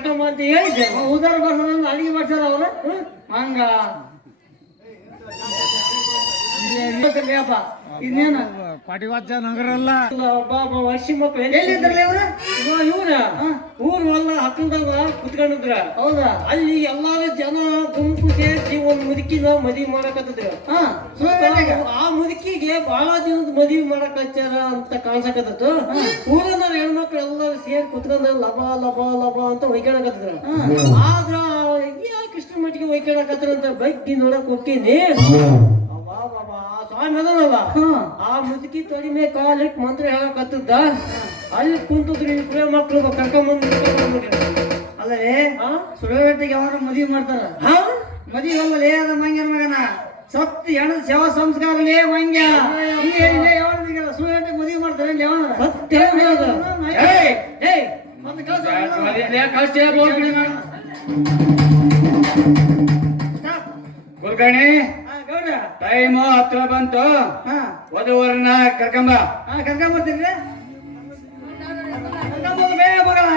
ಅಂತ ಹೇಳಿದ್ದೆ ಉದಾರ ಬರ್ಸೋದ ಅಡಿಗೆ ಮಾಡ್ಸಾರ ಅವ್ರು ಹಂಗ ಇನ್ನೇನ ಪಾಟಿವಾಚ ನಗರಲ್ಲ ವರ್ಷ ಮಕ್ಳು ಎಲ್ಲಿದ್ರಲ್ಲ ಇವ್ರ ಇವ್ರ ಊರ್ ಹೊಲ ಹಕ್ಕಲ್ದಾಗ ಕುತ್ಕೊಂಡಿದ್ರ ಹೌದಾ ಅಲ್ಲಿ ಎಲ್ಲಾರು ಜನ ಗುಂಪು ಸೇರಿಸಿ ಒಂದ್ ಮುದುಕಿನ ಮದ್ವಿ ಮಾಡಕತ್ತಿದ್ರು ಆ ಮುದುಕಿಗೆ ಬಹಳ ದಿನದ ಮದ್ವಿ ಮಾಡಕ್ ಹಚ್ಚಾರ ಅಂತ ಕಾಣ್ಸಕತ್ತು ಊರನ್ನ ಹೆಣ್ಮಕ್ಳು ಎಲ್ಲಾರು ಸೇರಿ ಕುತ್ಕೊಂಡ ಲಬ ಲಬ ಲಬ ಅಂತ ಹೊಯ್ಕೊಳಕತ್ತಿದ್ರ ಆದ್ರ ಕೃಷ್ಣ ಮಟ್ಟಿಗೆ ಹೊಯ್ಕೊಳಕತ್ರ ಅಂತ ಬಗ್ಗಿ ನೋಡಕ್ ಹೋಗ್ತೀನಿ ಸ್ವಾಮಿ ಅದನಲ್ಲ ಆ ಮುದುಕಿ ತೊಡಿ ಮೇಲೆ ಕಾಲಿಟ್ಟು ಮಂತ್ರ ಹೇಳಕತ್ತದ ಅಲ್ಲಿ ಕುಂತದ್ರಿ ಇಬ್ಬರೇ ಮಕ್ಳು ಕರ್ಕೊಂಬಂದು ಅಲ್ಲೇ ಸುಳವೆಟ್ಟಿಗೆ ಯಾವಾಗ ಮದುವೆ ಮಾಡ್ತಾರ ಮದುವೆ ಅಲ್ಲಲೇ ಅದ ಮಂಗ್ಯನ ಮಗನ ಸತ್ಯ ಹೆಣದ ಸೇವಾ ಸಂಸ್ಕಾರಲೇ ಮಂಗ್ಯ ಸುಳವೆಟ್ಟಿಗೆ ಮದುವೆ ಮಾಡ್ತಾರೆ ಸತ್ಯ ಕುಲ್ಕರ್ಣಿ ಟೈಮ್ ಹತ್ರ ಬಂತು ವಧುವರನ್ನ ಕರ್ಕೊಂಬ ಕರ್ಕೊಂಬರ್ತೀರಿ ಇಲ್ಲೇ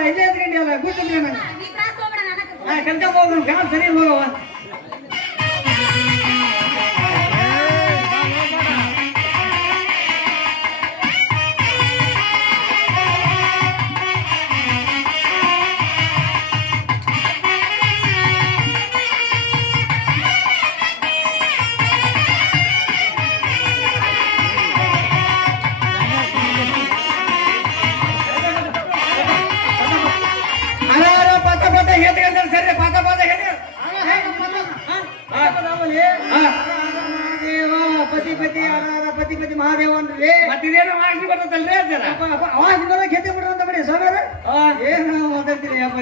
ಎತ್ಕೊಂಡಿಯಲ್ಲ ಗೊತ್ತಿಲ್ಲ ಕರ್ಕೊಂಡ್ ಹೋಗೋಣ ಕಾಲ್ ಸರಿ ಹೋಗವ ಪತಿ ಪತಿ ಪತಿ ಮಹಾದೇವ ಅಂದ್ರೆ ಮತ್ತೇನೋ ವಾಸಿ ಬರ್ತದಲ್ರಿ ಸರ್ ಅವಾಜ್ ಬರ ಗೆದ್ದೆ ಬಿಡ್ರ ಅಂತ ಬಿಡಿ ಸಾಗರ ಏನು ಮಾತಾಡ್ತೀರಿ ಯಪ್ಪ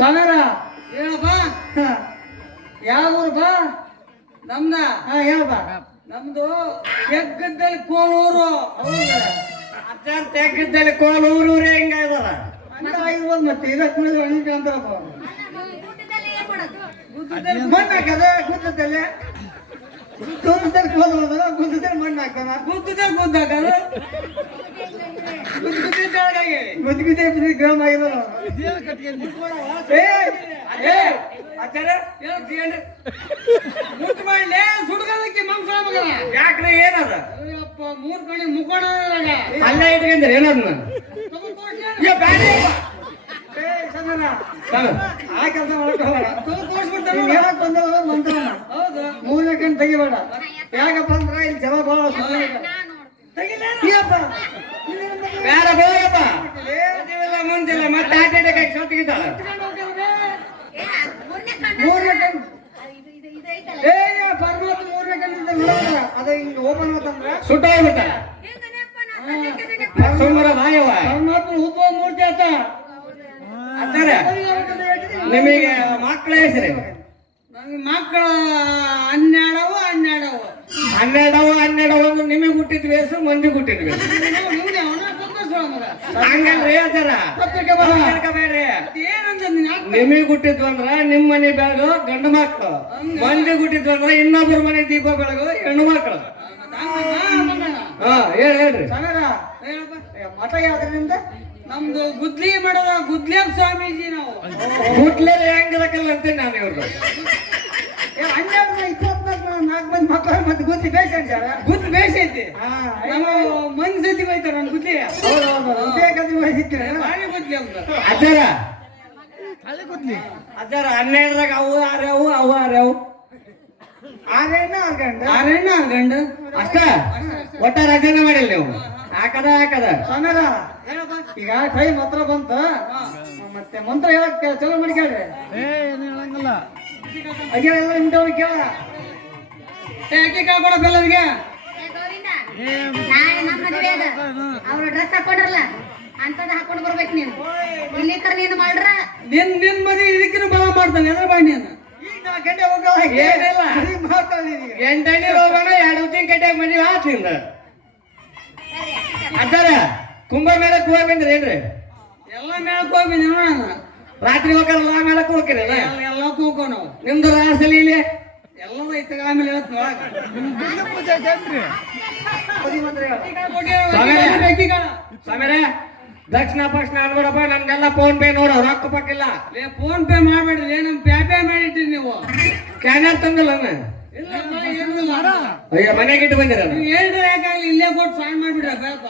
ಸಾಗರ ಹೇಳಪ್ಪ ಯಾವ ಊರು ಬಾ ನಮ್ದ ಹೇಳಪ್ಪ ನಮ್ದು ತೆಗ್ಗದಲ್ಲಿ ಕೋಲೂರು ಅಚ್ಚಾರ ತೆಗ್ಗದಲ್ಲಿ ಕೋಲೂರು ಹೆಂಗ ಇದಾರ ಅಂತ ಆಗಿರ್ಬೋದು ಮತ್ತೆ ಇದಕ್ಕೆ ಕುಳಿದು ಅಣ್ಣ ಅಂತಾರಪ್ಪ ಮಣ್ಣು ಹಾಕದ ಗುದ್ದದಲ್ಲಿ ಗುದ್ದದಲ್ಲಿ ಕೋಲೋದಲ್ಲ ಗುದ್ದದಲ್ಲಿ ಮಣ್ಣು ಹಾಕ್ತಾನ ಗುದ್ದದಲ್ಲಿ ಗುದ್ದ ಹಾಕದ ಗುದ್ದಿಗೆ ಗ್ರಾಮ ಆಗಿರೋದು ಮುಟ್ಟು ಮಾಡಲೇ ಸುಡ್ಕೋದಕ್ಕೆ ಮಾಂಸ ಮಗನ ಯಾಕ್ರೆ ಏನದ ಅಯ್ಯಪ್ಪ ಮೂರ್ ಕಡೆ ಮುಖೋಣ ಅಲ್ಲೇ ಇಟ್ಕೊಂಡ್ರೆ ಏನದ ಆ ಕೆಲಸ ಹೌದು ಮೂರನೇ ಕಣ್ ತೆಗಿಬೇಡ ಯಾಕಪ್ಪ ಅಂದ್ರ ಇಲ್ಲಿ ಜನ ಬಹಳ ಬೇಡ ಬೋಯಪ್ಪ ಮುಂದಿಲ್ಲ ಮತ್ತೆ ಆಟೆ ಸೋತಿಗಿದ್ದಾಳ ಮೂರನೇ ಕಣ್ ಪರಮಾತ್ಮ ಮೂರನೇ ಕಣ್ಣಿಂದ ಅದ ಹಿಂಗ ಓಪನ್ ಅಂತಂದ್ರ ಸುಟ್ಟೋಗ್ಬಿಡ್ತಾರ ಸೋಮವಾರ ಮಾಯವ ಪರಮಾತ್ಮ ಉದ್ಭವ ಮೂರ್ತಿ ಆತ ಅಂತಾರೆ ನಿಮಗೆ ಮಕ್ಕಳ ಹೆಸರು ನಂಗೆ ಮಕ್ಕಳು ಹನ್ನೆರಡವು ಅಂದ್ರೆ ನಿಮಗೆ ಹುಟ್ಟಿದ್ವಿ ಹೆಸರು ಮಂದಿ ಹುಟ್ಟಿದ್ವಿ ಹಂಗಲ್ರಿ ಹೇಳ್ತಾರ ನಿಮಗೆ ಹುಟ್ಟಿದ್ವು ಅಂದ್ರ ನಿಮ್ ಮನೆ ಬೆಳಗು ಗಂಡು ಮಕ್ಕಳು ಮಂದಿ ಹುಟ್ಟಿದ್ವು ಅಂದ್ರ ಇನ್ನೊಬ್ಬರ ಮನೆ ದೀಪ ಬೆಳಗು ಹೆಣ್ಣು ಮಕ್ಕಳು ಹೇಳ್ರಿ ಮಠ ಯಾವ್ದ್ರಿಂದ ನಮ್ದು ಗುದ್ಲಿ ಮಾಡೋದ ಗುದ್ಲಿಯ ಸ್ವಾಮೀಜಿ ನಾವು ಗುಡ್ಲೆ ಹೆಂಗದಕ್ಕಲ್ಲ ಅಂತೀನಿ ನಾನು ಇವ್ರದ್ದು 24 ಮಂದಿ ಮಕ್ಕಳು ಮತ್ತೆ ಗುದ್ಲಿ ಬೇಸಂತಾರ ಗುದ್ಲಿ ಬೇಸೈತಿ ನಮ್ಮ ಮಂದಿ ಸತಿ ಹೋಯ್ತಾರ ನನ್ ಗುದ್ಲಿ ಅಜ್ಜಾರ 12ರಾಗ ಅವು ಆರ್ಯಾವು ಆರೆಣ್ಣ ಗಂಡ ಅಷ್ಟ ಒಟ್ಟ ರಚನೆ ಮಾಡಿಲ್ಲ ನೀವು ಹಾಕದ ಸಮೀರ ಈಗ ಟೈಮ್ ಹತ್ರ ಬಂತ ಮತ್ತೆ ಮಂತ್ರ ಹೇಳಕ್ ಚಲೋ ಮಾಡಿ ಕೇಳ್ರಿ ಹೇಳಂಗಿಲ್ಲ ಅಯ್ಯೆಲ್ಲ ಇಂಥವ್ರು ಕೇಳ ಅಕ್ಕಿ ಕಾಳ್ಕೊಡ ಬೆಲ್ಲರಿಗೆ ಅವ್ರ ಡ್ರೆಸ್ ಹಾಕೊಂಡ್ರಲ್ಲ ಅಂತದ ಹಾಕೊಂಡ್ ಬರ್ಬೇಕು ನೀನು ಇಲ್ಲಿ ನೀನು ಮಾಡ್ರ ನಿನ್ ಮದಿ ಇದಕ್ಕಿನ ಬಲ ಮಾಡ್ತಾನೆ ಎದ್ರ ಬಾಯಿ ನೀನು ಗಂಟೆ ಹೋಗಲ್ಲ ಏನಿಲ್ಲ ಎಂಟಣ್ಣಿ ಹೋಗೋಣ 2 ದಿನ ಗಂಟೆಗೆ ಮದುವೆ ಆತಿಂದ ಅಜ್ಜಾರ ಕುಂಭಮೇಳಕ್ಕೆ ಹೋಗ್ಬಂದ್ರಿ ಏನ್ರಿ ಎಲ್ಲ ಮೇಳಕ್ಕೆ ಹೋಗಿ ನೋಡೋಣ ರಾತ್ರಿ ಹೋಗಲ್ಲ ಮೇಳಕ್ಕೆ ಹೋಗ್ತಿರಲ್ಲ ಎಲ್ಲ ಕೂಕೋ ನಾವು ನಿಮ್ದು ರಾಸಲಿ ಇಲ್ಲಿ ಎಲ್ಲದ ಐತ ಆಮೇಲೆ ಸಮೀರ ದಕ್ಷಿಣ ಪಕ್ಷಣ ಅನ್ಬೇಡಪ್ಪ, ನಮ್ಗೆಲ್ಲ ಫೋನ್ ಪೇ ನೋಡು, ರೊಕ್ಕ ಪಕ್ಕಿಲ್ಲ. ಫೋನ್ ಪೇ ಮಾಡ್ಬೇಡ್ರಿ, ನಮ್ ಪ್ಯಾಪೆ ಮಾಡಿಟ್ರಿ ನೀವು. ಕ್ಯಾನರ್ ತಂದಿಲ್ಲ ಅಯ್ಯ ಮನೆಗೆ ಇಟ್ಟು ಬಂದಿರ ಹೇಳ್ರಿ, ಯಾಕಾಗ್ಲಿ ಇಲ್ಲೇ ಕೊಟ್ಟು ಸಾಯ್ ಮಾಡ್ಬಿಡ್ರ ಪಾಪ.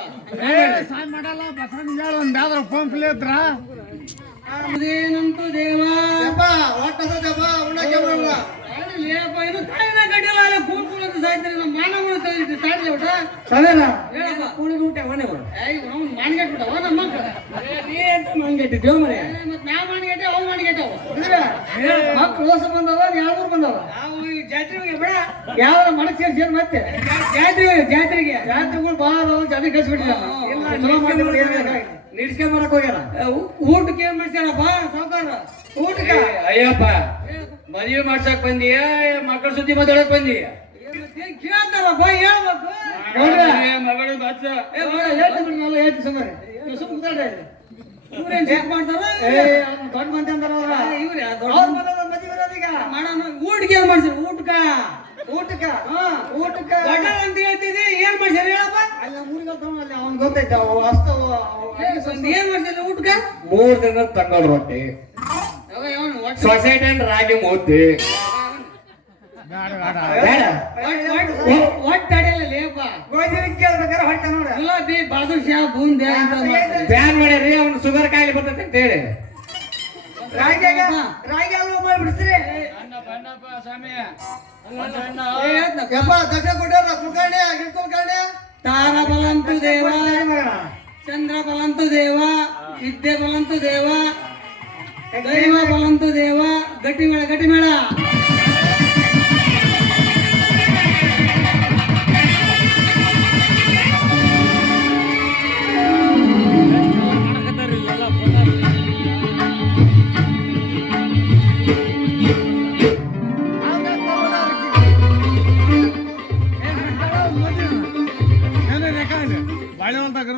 ಸಾಯ್ ಮಾಡಲ್ಲ ಬಸವಣ್ಣ ಒಂದ್ ಯಾವ್ದಾರ ಫೋನ್ ಪ್ಲೇ ಇದ್ರ ಅದೇನಂತೂ ದೇವ ಇದು ತಾಯಿನ ಗಡ್ಡಿಲ್ಲ, ಅಲ್ಲೇ ಕೂಲ್ ಕೂಲ್ ಅಂತ ಸಾಯ್ತಾರೆ. ನಮ್ಮ ಮಾನವನ ತಾಡ್ಲಿ ಒಟ್ಟ ಹೇಳಪ್ಪ. ಕೂಳಿಗೆ ಊಟ ಮನೆ ಅವ್ನು ಮಾನ್ಗೆಟ್ ಬಿಟ್ಟವ ನಮ್ಮ ಮಕ್ಕಳು. ನೀ ಅಂತ ಮಂಗೆಟ್ಟಿದ್ದೇವ ಮನೆ ಮತ್ ನಾವ್ ಮಾನ್ಗೆಟ್ಟೆ ಅವ್ ಮಾನ್ಗೆಟ್ಟವ ಮಕ್ಕಳು ಹೊಸ ಬಂದವ ಯಾವ್ದು ಬಂದವ ನಾವು ಈ ಜಾತ್ರೆಗೆ ಬೇಡ ಯಾವ ಮಡಕ್ ಸೇರಿ ಮತ್ತೆ ಜಾತ್ರೆಗೆ ಜಾತ್ರೆಗಳು ಬಾಳ ಜನ ಕಳ್ಸಿಬಿಟ್ಟಿಲ್ಲ ನಿಡ್ಸ್ಕೊಂಡ್ ಬರಕ್ ಹೋಗ್ಯಾರ. ಊಟಕ್ಕೆ ಏನ್ ಮಾಡ್ಸ್ಯಾರಪ್ಪ ಸಾವುಕಾರ? ಊಟಕ್ಕೆ ಅಯ್ಯಪ್ಪ ಮದುವೆ ಮಾಡ್ಸಕ್ ಬಂದೀಯ, ಮಕ್ಕಳ ಸುದ್ದಿ ಮಾತಾಡಕ್ ಬಂದೀಯ? ಕೇಳ್ತಾರಪ್ಪ, ಹೇಳ್ಬೇಕು. ಮಗಳು ಬಚ್ಚ ಇವ್ರೇನ್ ಚೆಕ್ ಮಾಡ್ತಾರ? ದೊಡ್ಡ ಮಂದಿ ಅಂತಾರ ಅವ್ರ. ಇವ್ರೇ ಅವ್ರ ಮಗಳ ಮದುವೆ ಇರೋದೀಗ. ಮಾಡೋಣ. ಊಟಕ್ಕೆ ಏನ್ ಮಾಡ್ಸ್ಯಾರ? ಊಟಕ್ಕ ಊಟಕ್ಕ ಊಟಕ್ಕ ಗಡ್ಡ ಅಂತ ಹೇಳ್ತಿದ್ದಿ, ಏನ್ ಮಾಡ್ಸ್ಯಾರ ಹೇಳಪ್ಪ? ಅಲ್ಲ ಊರಿಗೆ ಅಲ್ಲಿ ಅವ್ನ್ ಗೊತ್ತೈತೆ ಅವು ಅಸ್ತವ ಏನ್ ಮಾಡ್ಸ್ಯಾರ ಊಟಕ್ಕ? 3 ದಿನದ ತಂಗಳ ರೊಟ್ಟಿ, ಸೊಸೈಟಿ ಅಂಡ್ ರಾಗಿ ಮುದ್ದೆ. ಒಟ್ಟು ಅಡಿಯಲ್ಲ ಲೇಪ. ಕೇಳ್ಬೇಕಾರೆ ಹೊಟ್ಟೆ ನೋಡ ಗುಲಾಬಿ ಬಾದುಷಾ ಬೂಂದೆ ಅಂತ ಮಾಡ್ತಾರೆ. ಬ್ಯಾನ್ ಮಾಡ್ಯಾರಿ, ಅವ್ನು ಶುಗರ್ ಕಾಯಿಲೆ ಬರ್ತೈತೆ ಅಂತ ಹೇಳಿ ರಾಗಿ ಅಲ್ವ ಮಾಡ್ಬಿಡ್ಸ್ರಿ. ತಾರ ಬಲಂತು ದೇವ, ಚಂದ್ರ ಬಲಂತು ದೇವ, ವಿದ್ಯೆ ಬಲಂತು ದೇವ, ದೈವ ಬಲಂತು ದೇವ. ಗಟ್ಟಿ ಮೇಳ ಗಟ್ಟಿ ಮೇಳ. ಬಾಳೆ ಹೊಲ್ದಾಗ